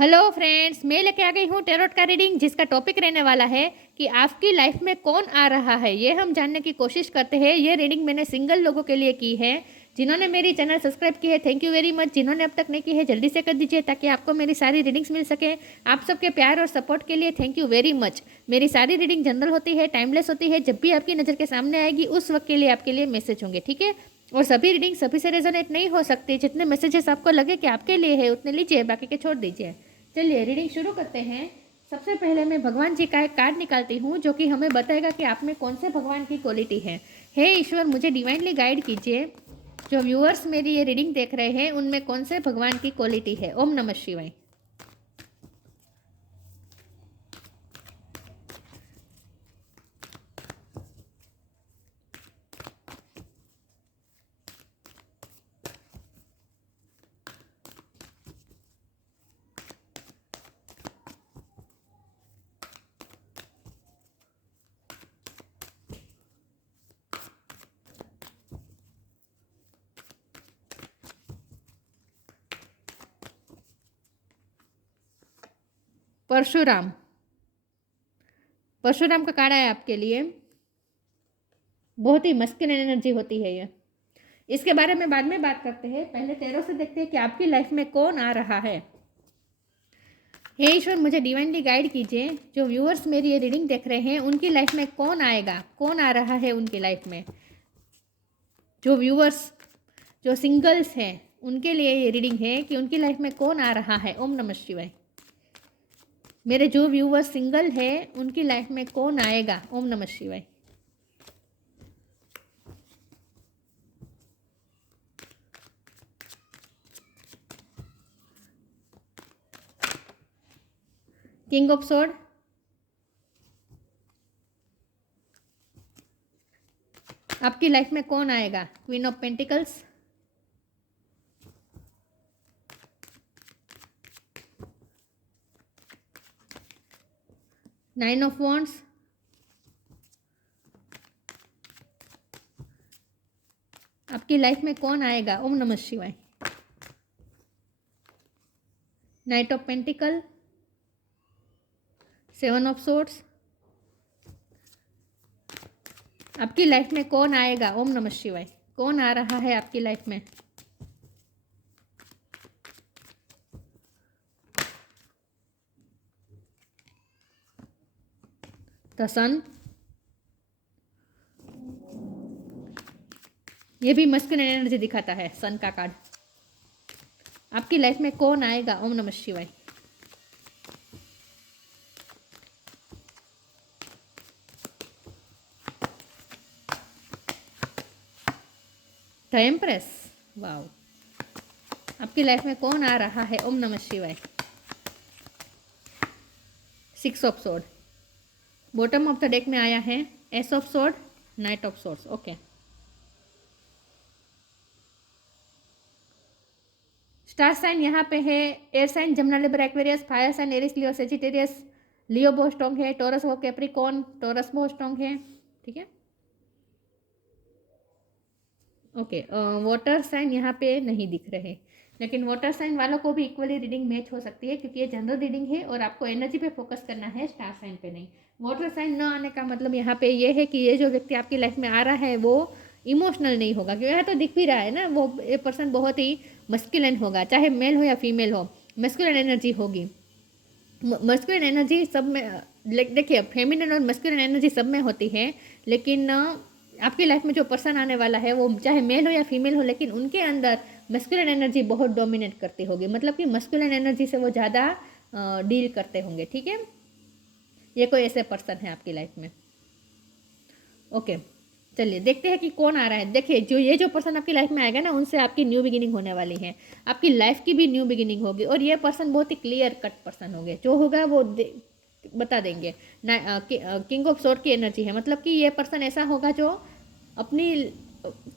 Hello friends, मैं लेके आ गई हूँ टेरोट का रीडिंग, जिसका टॉपिक रहने वाला है कि आपकी लाइफ में कौन आ रहा है। ये हम जानने की कोशिश करते हैं। ये रीडिंग मैंने सिंगल लोगों के लिए की है। जिन्होंने मेरी चैनल सब्सक्राइब की है, थैंक यू वेरी मच। जिन्होंने अब तक नहीं की है, जल्दी से कर दीजिए ताकि आपको मेरी सारी रीडिंग्स मिल सके। आप सबके प्यार और सपोर्ट के लिए थैंक यू वेरी मच। मेरी सारी रीडिंग जनरल होती है, टाइमलेस होती है। जब भी आपकी नज़र के सामने आएगी उस वक्त के लिए आपके लिए मैसेज होंगे, ठीक है। और सभी रीडिंग सभी से रेजोनेट नहीं हो सकती। जितने मैसेजेस आपको लगे कि आपके लिए है उतने लीजिए, बाकी के छोड़ दीजिए। चलिए रीडिंग शुरू करते हैं। सबसे पहले मैं भगवान जी का एक कार्ड निकालती हूँ जो कि हमें बताएगा कि आप में कौन से भगवान की क्वालिटी है। हे ईश्वर, मुझे डिवाइनली गाइड कीजिए। जो व्यूअर्स मेरी ये रीडिंग देख रहे हैं उनमें कौन से भगवान की क्वालिटी है। ओम नमः शिवाय। परशुराम। परशुराम का कार्ड है आपके लिए। बहुत ही मस्कुलिन एनर्जी होती है ये। इसके बारे में बाद में बात करते हैं। पहले टैरो से देखते हैं कि आपकी लाइफ में कौन आ रहा है। हे ईश्वर, मुझे डिवाइनली गाइड कीजिए। जो व्यूअर्स मेरी ये रीडिंग देख रहे हैं उनकी लाइफ में कौन आएगा, कौन आ रहा है उनकी लाइफ में। जो व्यूअर्स जो सिंगल्स हैं उनके लिए ये रीडिंग है कि उनकी लाइफ में कौन आ रहा है। ओम नमः शिवाय। मेरे जो व्यूअर्स सिंगल है उनकी लाइफ में कौन आएगा। ओम नमः शिवाय। किंग ऑफ सोर्ड, आपकी लाइफ में कौन आएगा। Queen of pentacles, nine of wands, आपकी लाइफ में कौन आएगा। ओम नमः शिवाय। Night of pentacle, seven of swords, आपकी लाइफ में कौन आएगा। ओम नमः शिवाय। कौन आ रहा है आपकी लाइफ में। द सन, ये भी मस्कुलिन एनर्जी दिखाता है। सन का कार्ड। आपकी लाइफ में कौन आएगा। ओम नमः शिवाय। The empress, wow. आपकी लाइफ में कौन आ रहा है। ओम नमः शिवाय। Six of sword, bottom of the deck में आया है ace of sword, knight of swords. Okay. Star sign यहाँ पे है। Air sign Gemini Libra Aquarius, fire sign Aries Leo Sagittarius, Leo बहुत स्ट्रॉन्ग है। टॉरस वो कैप्रिकॉर्न, टॉरस बहुत स्ट्रॉन्ग है, ठीक है। ओके। वाटर साइन यहाँ पे नहीं दिख रहे, लेकिन वाटर साइन वालों को भी इक्वली रीडिंग मैच हो सकती है क्योंकि ये जनरल रीडिंग है और आपको एनर्जी पे फोकस करना है, स्टार साइन पे नहीं। वाटर साइन न आने का मतलब यहाँ पे ये है कि ये जो व्यक्ति आपकी लाइफ में आ रहा है वो इमोशनल नहीं होगा, क्योंकि यहाँ तो दिख भी रहा है ना, वो ये पर्सन बहुत ही मस्कुलिन होगा, चाहे मेल हो या फीमेल हो, मस्कुलिन एनर्जी होगी। मस्कुलिन एनर्जी सब में, देखिए फेमिनिन और मस्कुलिन एनर्जी सब में होती है, लेकिन आपकी लाइफ में जो पर्सन आने वाला है वो चाहे मेल हो या फीमेल हो, लेकिन उनके अंदर मस्कुलिन एनर्जी बहुत डोमिनेट करती होगी, मतलब कि मस्कुलिन एनर्जी से वो ज़्यादा डील करते होंगे, ठीक है। ये कोई ऐसे पर्सन है आपकी लाइफ में। ओके, चलिए देखते हैं कि कौन आ रहा है। देखिए जो पर्सन आपकी लाइफ में आएगा ना, उनसे आपकी न्यू बिगिनिंग होने वाली है। आपकी लाइफ की भी न्यू बिगिनिंग होगी और ये पर्सन बहुत ही क्लियर कट पर्सन होंगे। जो होगा वो बता देंगे। किंग ऑफ सोर्ड की एनर्जी है, मतलब कि ये पर्सन ऐसा होगा जो अपनी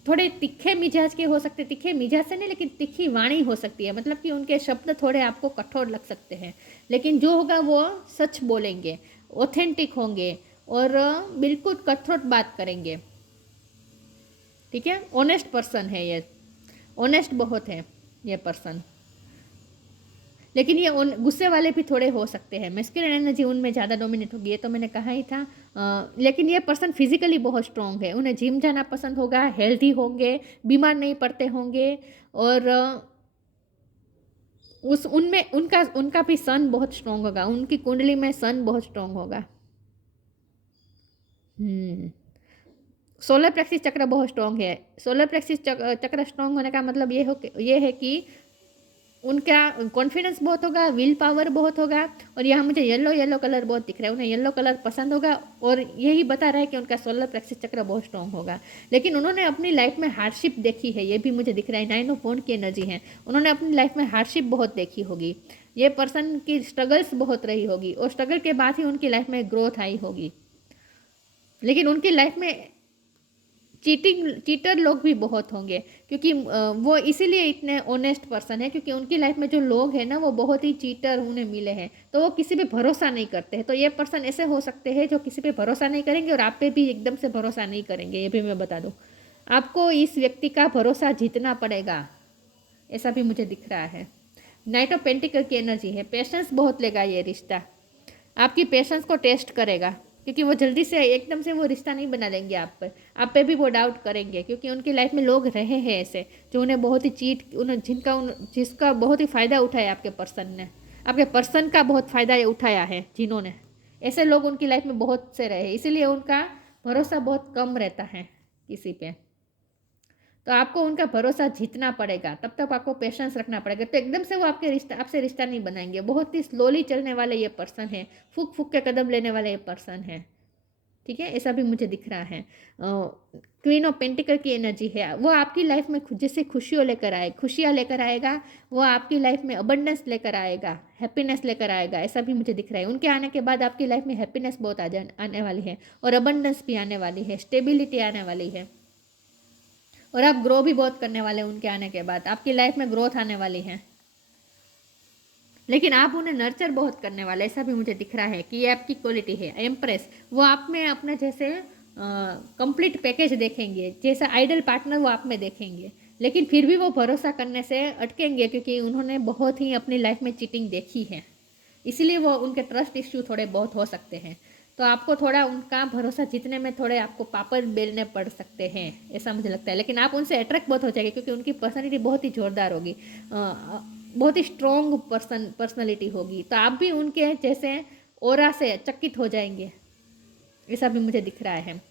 थोड़े तीखे मिजाज के हो सकते, तीखे मिजाज से नहीं लेकिन तीखी वाणी हो सकती है, मतलब कि उनके शब्द थोड़े आपको कठोर लग सकते हैं, लेकिन जो होगा वो सच बोलेंगे, ऑथेंटिक होंगे और बिल्कुल कठोर बात करेंगे, ठीक है। ऑनेस्ट पर्सन है ये, ऑनेस्ट बहुत है ये पर्सन। लेकिन ये उन गुस्से वाले भी थोड़े हो सकते हैं। मैस्कुलिन एनर्जी उनमें ज़्यादा डोमिनेट होगी, ये तो मैंने कहा ही था। लेकिन ये पर्सन फिजिकली बहुत स्ट्रॉन्ग है, उन्हें जिम जाना पसंद होगा, हेल्दी होंगे, बीमार नहीं पड़ते होंगे, और उस उनमें उनका उनका भी सन बहुत स्ट्रॉन्ग होगा, उनकी कुंडली में सन बहुत स्ट्रॉन्ग होगा। सोलर प्लेक्सिस चक्र बहुत स्ट्रॉन्ग है। सोलर प्लेक्सिस चक्र स्ट्रॉन्ग होने का मतलब ये है कि उनका कॉन्फिडेंस बहुत होगा, विल पावर बहुत होगा, और यहाँ मुझे येलो येलो कलर बहुत दिख रहा है, उन्हें येलो कलर पसंद होगा, और यही बता रहा है कि उनका सोलर प्लेक्सिस चक्र बहुत स्ट्रॉन्ग होगा। लेकिन उन्होंने अपनी लाइफ में हार्डशिप देखी है, ये भी मुझे दिख रहा है। 9 ऑफ वॉन्ड की एनर्जी है, उन्होंने अपनी लाइफ में हार्डशिप बहुत देखी होगी। ये पर्सन की स्ट्रगल्स बहुत रही होगी, और स्ट्रगल के बाद ही उनकी लाइफ में ग्रोथ आई होगी। लेकिन उनकी लाइफ में चीटर लोग भी बहुत होंगे, क्योंकि वो इसीलिए इतने ऑनेस्ट पर्सन है, क्योंकि उनकी लाइफ में जो लोग हैं ना वो बहुत ही चीटर उन्हें मिले हैं, तो वो किसी पे भरोसा नहीं करते हैं। तो ये पर्सन ऐसे हो सकते हैं जो किसी पे भरोसा नहीं करेंगे, और आप पे भी एकदम से भरोसा नहीं करेंगे। ये भी मैं बता दूँ, आपको इस व्यक्ति का भरोसा जीतना पड़ेगा, ऐसा भी मुझे दिख रहा है। नाइट ऑफ पेंटिकल की एनर्जी है, पेशेंस बहुत लेगा ये रिश्ता, आपकी पेशेंस को टेस्ट करेगा, क्योंकि वो जल्दी से एकदम से वो रिश्ता नहीं बना लेंगे आप पे भी वो डाउट करेंगे, क्योंकि उनकी लाइफ में लोग रहे हैं ऐसे जो उन्हें बहुत ही जिसका बहुत ही फ़ायदा उठाया आपके पर्सन का बहुत फ़ायदा उठाया है जिन्होंने, ऐसे लोग उनकी लाइफ में बहुत से रहे, इसीलिए उनका भरोसा बहुत कम रहता है किसी पे। तो आपको उनका भरोसा जीतना पड़ेगा, तब तक आपको पेशेंस रखना पड़ेगा। तो एकदम से वो आपसे रिश्ता नहीं बनाएंगे, बहुत ही स्लोली चलने वाले ये पर्सन है, फूक फूक के कदम लेने वाले ये पर्सन है, ठीक है, ऐसा भी मुझे दिख रहा है। क्वीन ऑफ पेंटिकल की एनर्जी है, वो आपकी लाइफ में जैसे खुशियाँ लेकर आएगा, वो आपकी लाइफ में अबंडेंस लेकर आएगा, हैप्पीनेस लेकर आएगा, ऐसा भी मुझे दिख रहा है। उनके आने के बाद आपकी लाइफ में हैप्पीनेस बहुत आने वाली है, और अबंडेंस भी आने वाली है, स्टेबिलिटी आने वाली है, और आप ग्रो भी बहुत करने वाले हैं। उनके आने के बाद आपकी लाइफ में ग्रोथ आने वाली है, लेकिन आप उन्हें नर्चर बहुत करने वाले, ऐसा भी मुझे दिख रहा है कि ये आपकी क्वालिटी है। एम्प्रेस, वो आप में अपने जैसे कंप्लीट पैकेज देखेंगे, जैसा आइडल पार्टनर वो आप में देखेंगे, लेकिन फिर भी वो भरोसा करने से अटकेंगे, क्योंकि उन्होंने बहुत ही अपनी लाइफ में चीटिंग देखी है, इसीलिए वो उनके ट्रस्ट इश्यू थोड़े बहुत हो सकते हैं। तो आपको थोड़ा उनका भरोसा जीतने में थोड़े आपको पापड़ बेलने पड़ सकते हैं, ऐसा मुझे लगता है। लेकिन आप उनसे अट्रैक्ट बहुत हो जाएंगे, क्योंकि उनकी पर्सनैलिटी बहुत ही जोरदार होगी, बहुत ही स्ट्रॉन्ग पर्सनैलिटी होगी, तो आप भी उनके जैसे ओरा से चकित हो जाएंगे, ऐसा भी मुझे दिख रहा है।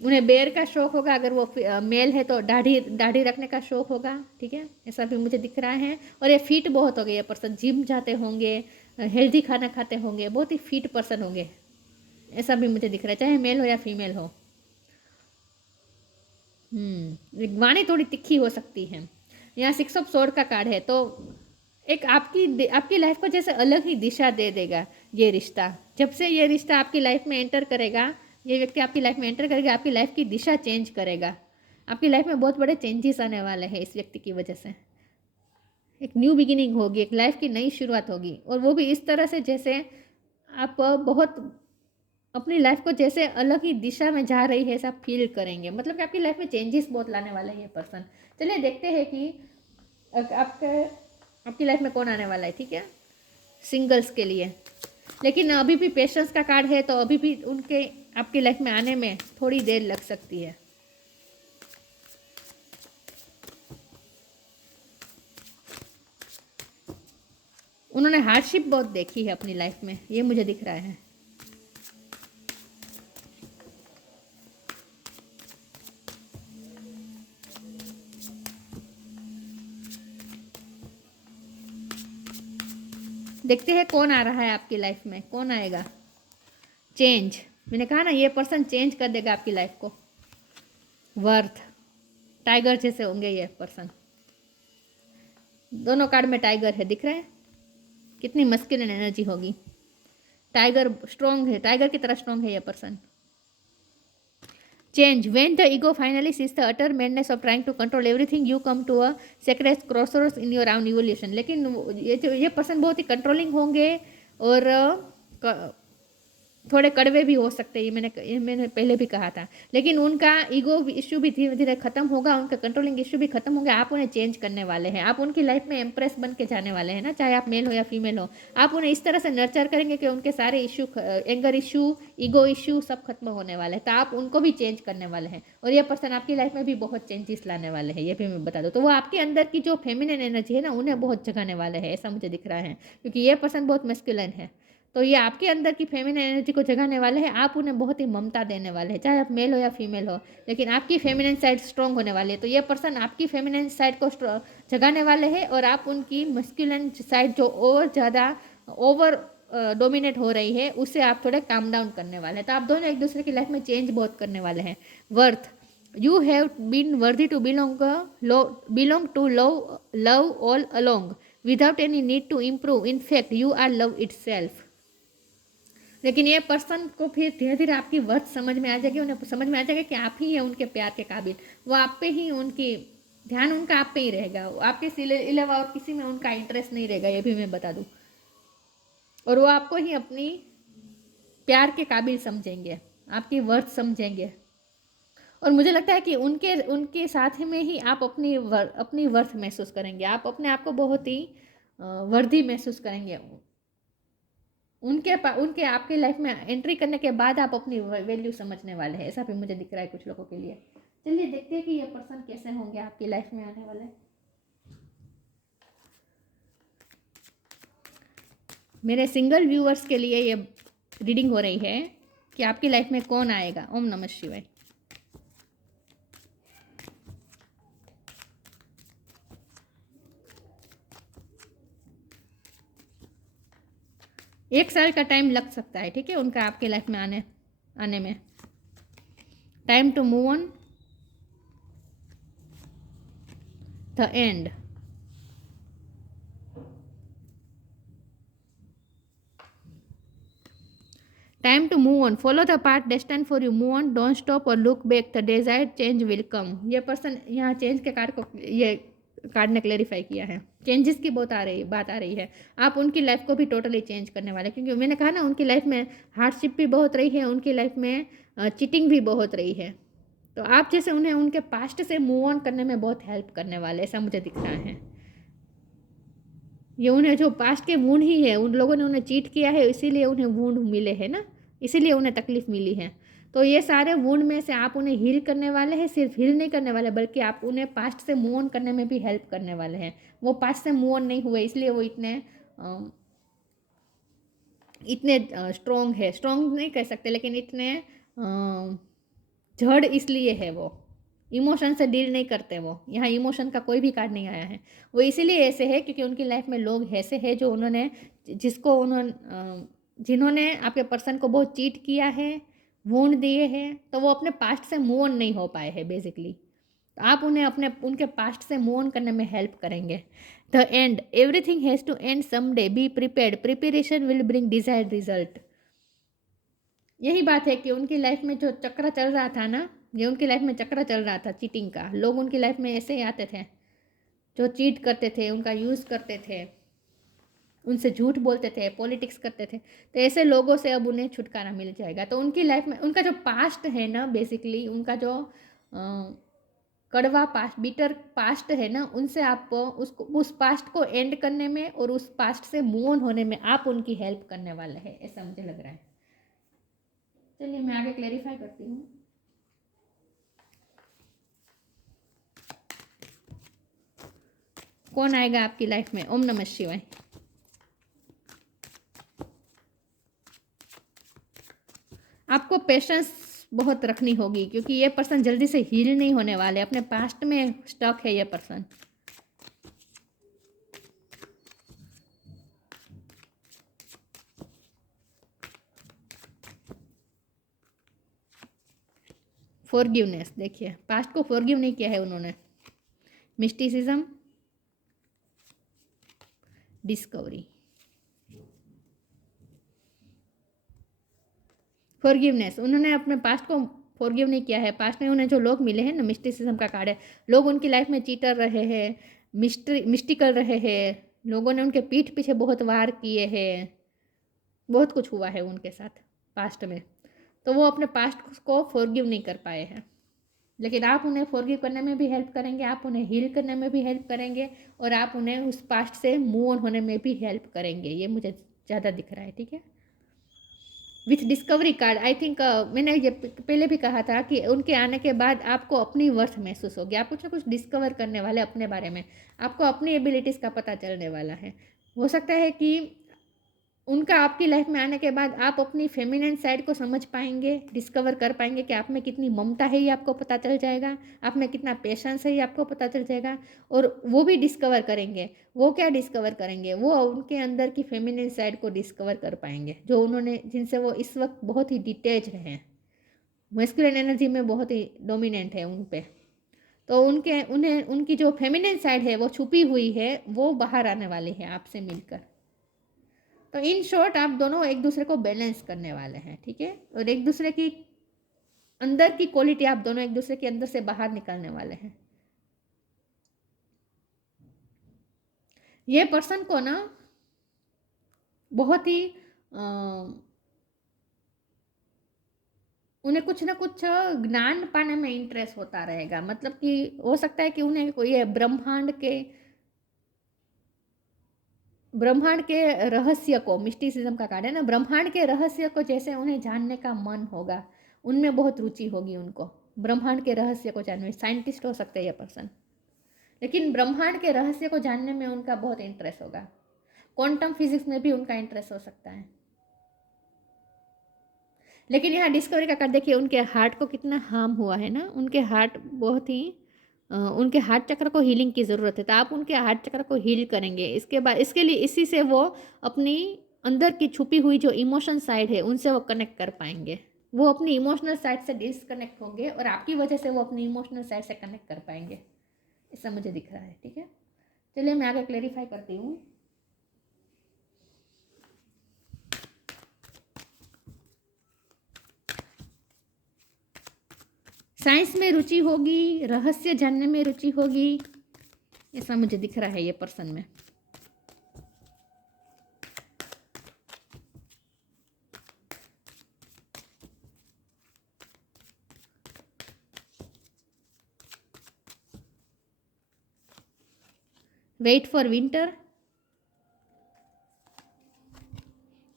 उन्हें बेर का शौक होगा, अगर वो मेल है तो दाढ़ी रखने का शौक होगा, ठीक है, ऐसा भी मुझे दिख रहा है। और ये फिट बहुत हो गए, ये पर्सन जिम जाते होंगे, हेल्दी खाना खाते होंगे, बहुत ही फिट पर्सन होंगे, ऐसा भी मुझे दिख रहा है, चाहे मेल हो या फीमेल हो। वाणी थोड़ी तिखी हो सकती है। यहाँ 6 ऑफ स्वॉर्ड का कार्ड है, तो एक आपकी लाइफ को जैसे अलग ही दिशा दे देगा ये रिश्ता। जब से ये रिश्ता आपकी लाइफ में एंटर करेगा, ये व्यक्ति आपकी लाइफ में एंटर करेगा, आपकी लाइफ की दिशा चेंज करेगा, आपकी लाइफ में बहुत बड़े चेंजेस आने वाले हैं इस व्यक्ति की वजह से। एक न्यू बिगिनिंग होगी, एक लाइफ की नई शुरुआत होगी, और वो भी इस तरह से जैसे आप बहुत अपनी लाइफ को जैसे अलग ही दिशा में जा रही है ऐसा फील करेंगे, मतलब कि आपकी लाइफ में चेंजेस बहुत लाने वाले हैं ये पर्सन। चलिए देखते हैं कि आपकी लाइफ में कौन आने वाला है, ठीक है, सिंगल्स के लिए। लेकिन अभी भी पेशेंस का कार्ड है, तो अभी भी उनके आपकी लाइफ में आने में थोड़ी देर लग सकती है। उन्होंने हार्डशिप बहुत देखी है अपनी लाइफ में, ये मुझे दिख रहा है। देखते हैं कौन आ रहा है आपकी लाइफ में, कौन आएगा। चेंज, मैंने कहा ना ये पर्सन चेंज कर देगा आपकी लाइफ को। वर्थ, टाइगर जैसे होंगे ये पर्सन, दोनों कार्ड में टाइगर है, दिख रहा है कितनी मस्कुलिन एनर्जी होगी। टाइगर स्ट्रॉन्ग है, टाइगर की तरह स्ट्रॉन्ग है ये person. Change, when the ego finally sees the utter madness of trying to control everything, you come to a sacred crossroads in your own evolution। लेकिन ये person बहुत ही controlling होंगे, और थोड़े कड़वे भी हो सकते हैं, ये मैंने पहले भी कहा था। लेकिन उनका ईगो इश्यू भी धीरे धीरे खत्म होगा, उनका कंट्रोलिंग इश्यू भी खत्म होगा। आप उन्हें चेंज करने वाले हैं, आप उनकी लाइफ में एम्प्रेस बन के जाने वाले हैं ना, चाहे आप मेल हो या फीमेल हो। आप उन्हें इस तरह से नर्चर करेंगे कि उनके सारे issue, anger issue, ego issue सब खत्म होने वाले हैं। तो आप उनको भी चेंज करने वाले हैं, और ये पर्सन आपकी लाइफ में भी बहुत चेंजेस लाने वाले हैं, ये भी मैं बता दूँ। तो वो आपके अंदर की जो फेमिनिन एनर्जी है ना, उन्हें बहुत जगाने वाले हैं, ऐसा मुझे दिख रहा है, क्योंकि ये पर्सन बहुत मस्कुलिन है। तो ये आपके अंदर की फेमिनिन एनर्जी को जगाने वाले हैं, आप उन्हें बहुत ही ममता देने वाले हैं, चाहे आप मेल हो या फीमेल हो। लेकिन आपकी फेमिनिन साइड स्ट्रॉन्ग होने वाली है, तो ये पर्सन आपकी फेमिनिन साइड को जगाने वाले हैं, और आप उनकी मस्कुलिन साइड जो और ज़्यादा ओवर डोमिनेट हो रही है, उसे आप थोड़े काम डाउन करने वाले हैं। तो आप दोनों एक दूसरे की लाइफ में चेंज बहुत करने वाले हैं। Worth, you have been worthy to belong to love all along without any need to improve, in fact you are love itself. लेकिन ये पर्सन को फिर धीरे धीरे आपकी वर्थ समझ में आ जाएगी, उन्हें समझ में आ जाएगा कि आप ही हैं उनके प्यार के काबिल। वो आप पे ही, उनकी ध्यान उनका आप पे ही रहेगा, आपके अलावा और किसी में उनका इंटरेस्ट नहीं रहेगा, ये भी मैं बता दूँ। और वो आपको ही अपनी प्यार के काबिल समझेंगे, आपकी वर्थ समझेंगे। और मुझे लगता है कि उनके उनके साथ में ही आप अपनी वर्थ महसूस करेंगे, आप अपने आप को बहुत ही वर्दी महसूस करेंगे। उनके आपके लाइफ में एंट्री करने के बाद आप अपनी वैल्यू समझने वाले हैं, ऐसा भी मुझे दिख रहा है कुछ लोगों के लिए। चलिए देखते हैं कि ये पर्सन कैसे होंगे आपकी लाइफ में आने वाले। मेरे सिंगल व्यूअर्स के लिए ये रीडिंग हो रही है कि आपकी लाइफ में कौन आएगा। ओम नमः शिवाय। एक साल का टाइम लग सकता है, ठीक है, उनका आपके लाइफ में आने में। Time to move on, the end. Time to move on, follow the path destine for you, move on, don't stop और look back, the desired change will come. ये पर्सन यहाँ चेंज के कार्ड ने clarify किया है, changes की बात आ रही है। आप उनकी लाइफ को भी टोटली चेंज करने वाले, क्योंकि मैंने कहा ना, उनकी लाइफ में हार्डशिप भी बहुत रही है, उनकी लाइफ में चीटिंग भी बहुत रही है। तो आप जैसे उन्हें उनके पास्ट से मूव ऑन करने में बहुत हेल्प करने वाले, ऐसा मुझे दिख रहा है। ये उन्हें जो पास्ट के वूंड ही है, उन लोगों ने उन्हें चीट किया है, इसीलिए उन्हें वूंड मिले हैं ना, इसीलिए उन्हें तकलीफ मिली है। तो ये सारे वूंड में से आप उन्हें हील करने वाले हैं, सिर्फ हील नहीं करने वाले, बल्कि आप उन्हें पास्ट से मूव ऑन करने में भी हेल्प करने वाले हैं। वो पास्ट से मूव ऑन नहीं हुए, इसलिए वो इतने स्ट्रॉन्ग है, स्ट्रॉन्ग नहीं कह सकते, लेकिन इतने जड़ इसलिए है, वो इमोशन से डील नहीं करते। वो यहाँ इमोशन का कोई भी कार्ड नहीं आया है। वो इसीलिए ऐसे है क्योंकि उनकी लाइफ में लोग ऐसे हैं जो जिन्होंने आपके पर्सन को बहुत चीट किया है, वूंड दिए हैं, तो वो अपने पास्ट से मूव ऑन नहीं हो पाए हैं बेसिकली। तो आप उन्हें उनके पास्ट से मूव ऑन करने में हेल्प करेंगे। The end, everything has to end someday, be prepared, preparation will bring desired result. यही बात है कि उनकी लाइफ में जो चक्र चल रहा था ना, ये उनकी लाइफ में चक्र चल रहा था चीटिंग का। लोग उनकी लाइफ में ऐसे ही आते थे जो चीट करते थे, उनका यूज़ करते थे, उनसे झूठ बोलते थे, पॉलिटिक्स करते थे। तो ऐसे लोगों से अब उन्हें छुटकारा मिल जाएगा। तो उनकी लाइफ में उनका जो पास्ट है ना, बेसिकली उनका जो कड़वा पास्ट, बीटर पास्ट है ना, उनसे आप उस पास्ट को एंड करने में और उस पास्ट से मूव ऑन होने में आप उनकी हेल्प करने वाले हैं, ऐसा मुझे लग रहा है। चलिए मैं आगे क्लेरिफाई करती हूँ। कौन आएगा आपकी लाइफ में। ओम नमः शिवाय। आपको पेशेंस बहुत रखनी होगी, क्योंकि ये पर्सन जल्दी से हील नहीं होने वाले, अपने पास्ट में स्टक है ये पर्सन। फॉरगिवनेस, देखिए पास्ट को फॉरगिव नहीं किया है उन्होंने। मिस्टिसिज्म, डिस्कवरी, फॉरगिवनेस, उन्होंने अपने पास्ट को फॉरगिव नहीं किया है। पास्ट में उन्हें जो लोग मिले हैं ना, मिस्टिसिज्म का कार्ड है, लोग उनकी लाइफ में चीटर रहे हैं, मिस्टिकल रहे हैं, लोगों ने उनके पीठ पीछे बहुत वार किए हैं, बहुत कुछ हुआ है उनके साथ। पास्ट में, तो वो अपने पास्ट को फॉरगिव नहीं कर पाए हैं। लेकिन आप उन्हें फॉरगिव करने में भी हेल्प करेंगे, आप उन्हें हील करने में भी हेल्प करेंगे, और आप उन्हें उस पास्ट से मूव ऑन होने में भी हेल्प करेंगे। ये मुझे ज़्यादा दिख रहा है, ठीक है। With discovery card I think मैंने ये पहले भी कहा था कि उनके आने के बाद आपको अपनी वर्थ महसूस होगी, आप कुछ ना कुछ डिस्कवर करने वाले अपने बारे में, आपको अपनी एबिलिटीज़ का पता चलने वाला है। हो सकता है कि उनका आपकी लाइफ में आने के बाद आप अपनी फेमिनिन साइड को समझ पाएंगे, डिस्कवर कर पाएंगे कि आप में कितनी ममता है, ये आपको पता चल जाएगा, आप में कितना पेशेंस है, ये आपको पता चल जाएगा। और वो भी डिस्कवर करेंगे। वो क्या डिस्कवर करेंगे? वो उनके अंदर की फेमिनिन साइड को डिस्कवर कर पाएंगे, जो उन्होंने, जिनसे वो इस वक्त बहुत ही डिटेच हैं, मैस्कुलिन एनर्जी में बहुत ही डोमिनेंट है उन पे। तो उनके उन्हें उनकी जो फेमिनिन साइड है वो छुपी हुई है, वो बाहर आने वाली है आपसे मिलकर। तो इन शॉर्ट आप दोनों एक दूसरे को बैलेंस करने वाले हैं, ठीक है। और एक दूसरे की अंदर की क्वालिटी आप दोनों एक दूसरे के अंदर से बाहर निकालने वाले हैं। ये पर्सन को ना बहुत ही उन्हें कुछ ना कुछ ज्ञान पाने में इंटरेस्ट होता रहेगा। मतलब कि हो सकता है कि उन्हें कोई ये ब्रह्मांड के रहस्य को, मिस्टिसिज्म का कार्ड है ना, ब्रह्मांड के रहस्य को जैसे उन्हें जानने का मन होगा, उनमें बहुत रुचि होगी उनको ब्रह्मांड के रहस्य को जानने में। साइंटिस्ट हो सकते हैं ये पर्सन, लेकिन ब्रह्मांड के रहस्य को जानने में उनका बहुत इंटरेस्ट होगा। क्वांटम फिजिक्स में भी उनका इंटरेस्ट हो सकता है। लेकिन यहाँ डिस्कवरी का कार्ड देखिए, उनके हार्ट को कितना हार्म हुआ है ना, उनके हार्ट बहुत ही उनके हार्ट चक्र को हीलिंग की ज़रूरत है, तो आप उनके हार्ट चक्र को हील करेंगे। इसके बाद इसके लिए इसी से वो अपनी अंदर की छुपी हुई जो इमोशन साइड है उनसे वो कनेक्ट कर पाएंगे। वो अपनी इमोशनल साइड से डिसकनेक्ट होंगे और आपकी वजह से वो अपनी इमोशनल साइड से कनेक्ट कर पाएंगे, ऐसा मुझे दिख रहा है, ठीक है। चलिए मैं आगे क्लेरिफाई करती हूँ। साइंस में रुचि होगी, रहस्य जानने में रुचि होगी, ऐसा मुझे दिख रहा है ये पर्सन में। Wait for winter,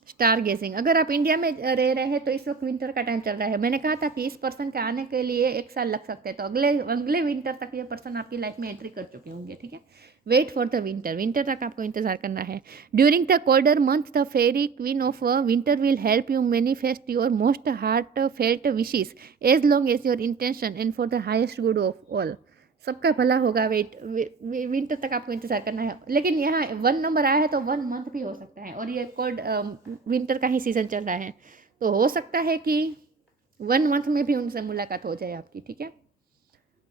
star gazing. अगर आप इंडिया में रह रहे हैं तो इस वक्त विंटर का टाइम चल रहा है। मैंने कहा था कि इस पर्सन के आने के लिए 1 साल लग सकते हैं, तो अगले अगले विंटर तक ये पर्सन आपकी लाइफ में एंट्री कर चुके होंगे, ठीक है। Wait for the winter, winter तक आपको इंतजार करना है। During the colder month the fairy queen of winter will help you manifest your most heartfelt wishes as long as your intention and for the highest good of all. सबका भला होगा। Winter तक आपको इंतजार करना है। लेकिन यहाँ 1 नंबर आया है तो 1 मंथ भी हो सकता है, और ये कोल्ड विंटर का ही सीज़न चल रहा है, तो हो सकता है कि 1 मंथ में भी उनसे मुलाकात हो जाए आपकी, ठीक है।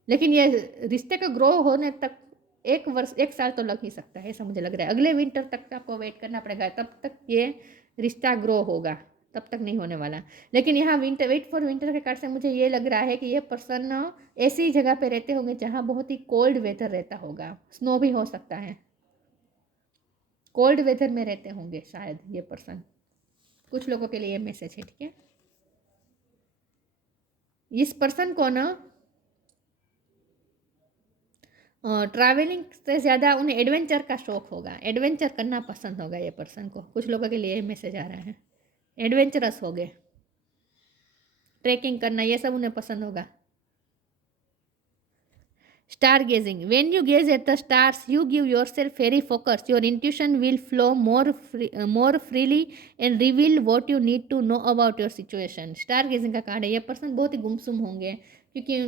लेकिन ये रिश्ते का ग्रो होने तक 1 वर्ष 1 साल तो लग ही सकता है, ऐसा मुझे लग रहा है। अगले विंटर तक आपको वेट करना पड़ेगा, तब तक ये रिश्ता ग्रो होगा, तब तक नहीं होने वाला। लेकिन यहाँ विंटर, वेट फॉर विंटर के कार्ड से मुझे ये लग रहा है कि ये पर्सन ऐसी जगह पे रहते होंगे जहाँ बहुत ही कोल्ड वेदर रहता होगा, स्नो भी हो सकता है, कोल्ड वेदर में रहते होंगे शायद ये पर्सन। कुछ लोगों के लिए ये मैसेज है, ठीक है। इस पर्सन को ना ट्रैवलिंग से ज़्यादा उन्हें एडवेंचर का शौक होगा, एडवेंचर करना पसंद होगा ये पर्सन को। कुछ लोगों के लिए ये मैसेज आ रहा है, एडवेंचरस हो गए, ट्रैकिंग करना ये सब उन्हें पसंद होगा। Star gazing, when you gaze at the stars you give yourself very focus, your intuition will flow more freely and reveal what you need to know about your situation. Star gazing का card है। ये person बहुत ही गुमसुम होंगे, क्योंकि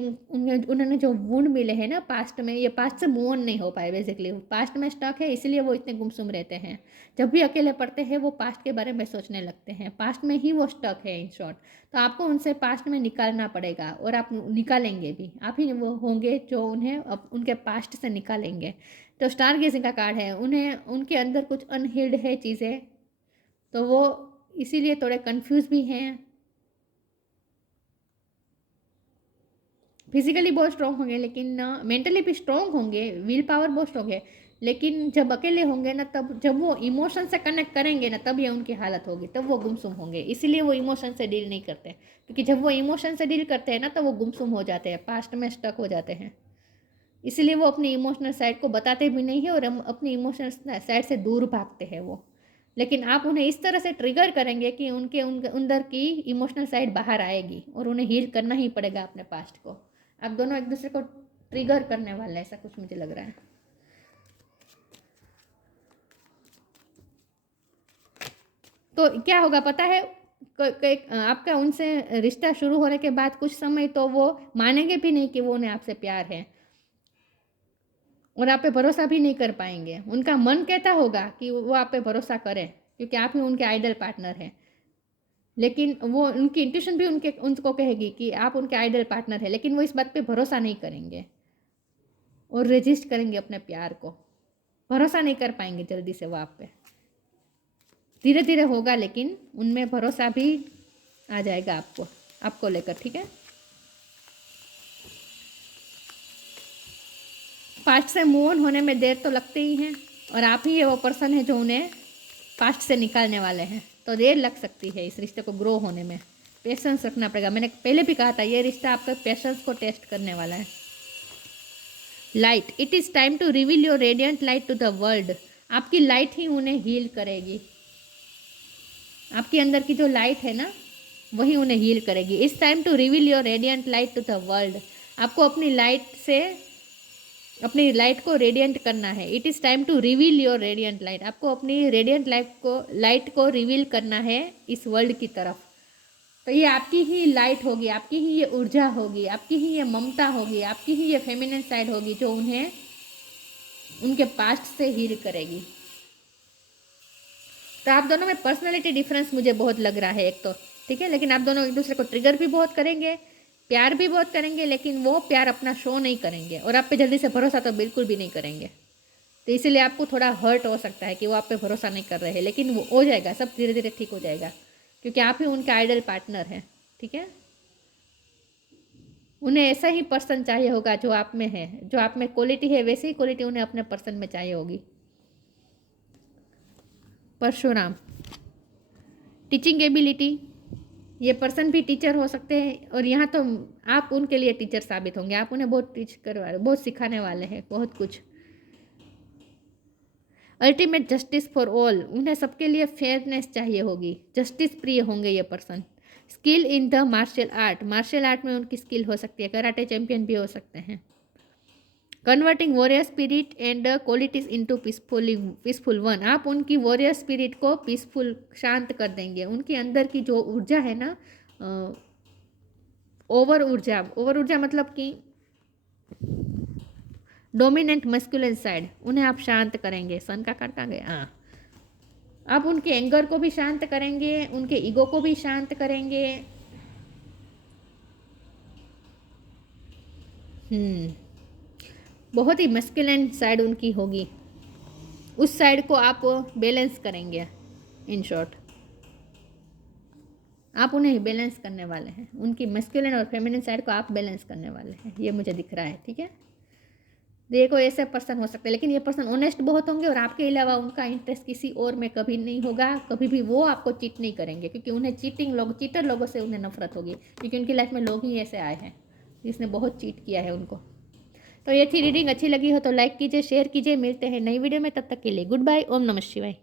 उन्होंने जो wound मिले हैं ना पास्ट में, ये पास्ट से मूव ऑन नहीं हो पाए, बेसिकली पास्ट में स्टक है, इसलिए वो इतने गुमसुम रहते हैं। जब भी अकेले पड़ते हैं वो पास्ट के बारे में सोचने लगते हैं, पास्ट में ही वो स्टक है इन शॉर्ट। तो आपको उनसे पास्ट में निकालना पड़ेगा, और आप निकालेंगे भी, आप ही वो होंगे जो उन्हें उनके पास्ट से निकालेंगे। तो स्टार गेजिंग का कार्ड है। उन्हें उनके अंदर कुछ अनहील्ड है चीज़ें, तो वो इसीलिए थोड़े कंफ्यूज भी हैं। फिजिकली बहुत स्ट्रॉन्ग होंगे, लेकिन मेंटली भी स्ट्रॉन्ग होंगे, विल पावर बहुत स्ट्रॉन्ग है, लेकिन जब अकेले होंगे ना, तब जब वो इमोशन से कनेक्ट करेंगे ना, तब ये उनकी हालत होगी, तब वो गुमसुम होंगे। इसीलिए वो इमोशन से डील नहीं करते, क्योंकि जब वो इमोशन से डील करते हैं ना, तो वो गुमसुम हो जाते हैं, पास्ट में स्टक हो जाते हैं। इसीलिए वो अपनी इमोशनल साइड को बताते भी नहीं है और हम अपनी इमोशनल साइड से दूर भागते हैं वो। लेकिन आप उन्हें इस तरह से ट्रिगर करेंगे कि उनके अंदर की इमोशनल साइड बाहर आएगी और उन्हें हील करना ही पड़ेगा अपने पास्ट को। आप दोनों एक दूसरे को ट्रिगर करने वाले हैं, ऐसा कुछ मुझे लग रहा है। तो क्या होगा पता है, आपका उनसे रिश्ता शुरू होने के बाद कुछ समय तो वो मानेंगे भी नहीं कि वो उन्हें आपसे प्यार है, और आप पे भरोसा भी नहीं कर पाएंगे। उनका मन कहता होगा कि वो आप पे भरोसा करें, क्योंकि आप ही उनके आइडल पार्टनर हैं, लेकिन वो उनकी इंट्यूशन भी उनको कहेगी कि आप उनके आइडल पार्टनर हैं, लेकिन वो इस बात पे भरोसा नहीं करेंगे और रेजिस्ट करेंगे अपने प्यार को। भरोसा नहीं कर पाएंगे जल्दी से वो आप पे। धीरे धीरे होगा, लेकिन उनमें भरोसा भी आ जाएगा आपको लेकर, ठीक है। पास्ट से मूव ऑन होने में देर तो लगते ही हैं, और आप ही वो पर्सन है जो उन्हें पास्ट से निकालने वाले हैं, तो देर लग सकती है इस रिश्ते को ग्रो होने में। पेशेंस रखना पड़ेगा। मैंने पहले भी कहा था, ये रिश्ता आपके पेशेंस को टेस्ट करने वाला है। Light, it is time to reveal your radiant light to the world. आपकी लाइट ही उन्हें हील करेगी। आपके अंदर की जो लाइट है ना, वही उन्हें हील करेगी। It's time to reveal your radiant light to the world. आपको अपनी लाइट को रेडियंट करना है। It is time to reveal your radiant light. आपको अपनी रेडियंट लाइट को रिवील करना है इस वर्ल्ड की तरफ। तो ये आपकी ही लाइट होगी, आपकी ही ये ऊर्जा होगी, आपकी ही ये ममता होगी, आपकी ही ये फेमिनिन साइड होगी, जो उन्हें उनके पास्ट से हील करेगी। तो आप दोनों में पर्सनालिटी डिफरेंस मुझे बहुत लग रहा है एक तो, ठीक है। लेकिन आप दोनों एक दूसरे को ट्रिगर भी बहुत करेंगे, प्यार भी बहुत करेंगे, लेकिन वो प्यार अपना शो नहीं करेंगे और आप पे जल्दी से भरोसा तो बिल्कुल भी नहीं करेंगे। तो इसीलिए आपको थोड़ा हर्ट हो सकता है कि वो आप पे भरोसा नहीं कर रहे हैं, लेकिन वो हो जाएगा, सब धीरे धीरे ठीक हो जाएगा, क्योंकि आप ही उनके आइडल पार्टनर हैं, ठीक है। उन्हें ऐसा ही पर्सन चाहिए होगा जो आप में है, जो आप में क्वालिटी है, वैसी ही क्वालिटी उन्हें अपने पर्सन में चाहिए होगी। परशुराम, टीचिंग एबिलिटी, ये पर्सन भी टीचर हो सकते हैं, और यहाँ तो आप उनके लिए टीचर साबित होंगे। आप उन्हें बहुत टीच करवा रहे, बहुत सिखाने वाले हैं, बहुत कुछ। अल्टीमेट जस्टिस फॉर ऑल, उन्हें सबके लिए फेयरनेस चाहिए होगी, जस्टिस प्रिय होंगे ये person. Skill in the martial art में उनकी स्किल हो सकती है, कराटे चैंपियन भी हो सकते हैं। Converting warrior spirit and qualities into peaceful one, आप उनकी वॉरियर स्पिरिट को पीसफुल, शांत कर देंगे। उनके अंदर की जो ऊर्जा है ना, ओवर ऊर्जा मतलब कि डोमिनेंट मस्कुलिन साइड, उन्हें आप शांत करेंगे। सन का कार्ड कहाँ गया? हाँ, आप उनके एंगर को भी शांत करेंगे, उनके ईगो को भी शांत करेंगे। बहुत ही मस्कुलिन साइड उनकी होगी, उस साइड को आप बैलेंस करेंगे। इन शॉर्ट, आप उन्हें बैलेंस करने वाले हैं, उनकी मस्कुलिन और फेमिनिन साइड को आप बैलेंस करने वाले हैं, ये मुझे दिख रहा है, ठीक है। ये कोई ऐसे पर्सन हो सकते हैं, लेकिन ये पर्सन ऑनेस्ट बहुत होंगे, और आपके अलावा उनका इंटरेस्ट किसी और में कभी नहीं होगा। कभी भी वो आपको चीट नहीं करेंगे, क्योंकि उन्हें चीटर लोगों से उन्हें नफरत होगी, क्योंकि उनकी लाइफ में लोग ही ऐसे आए हैं जिसने बहुत चीट किया है उनको। तो ये थी रीडिंग। अच्छी लगी हो तो लाइक कीजिए, शेयर कीजिए। मिलते हैं नई वीडियो में, तब तक के लिए गुड बाय। ओम नमः शिवाय।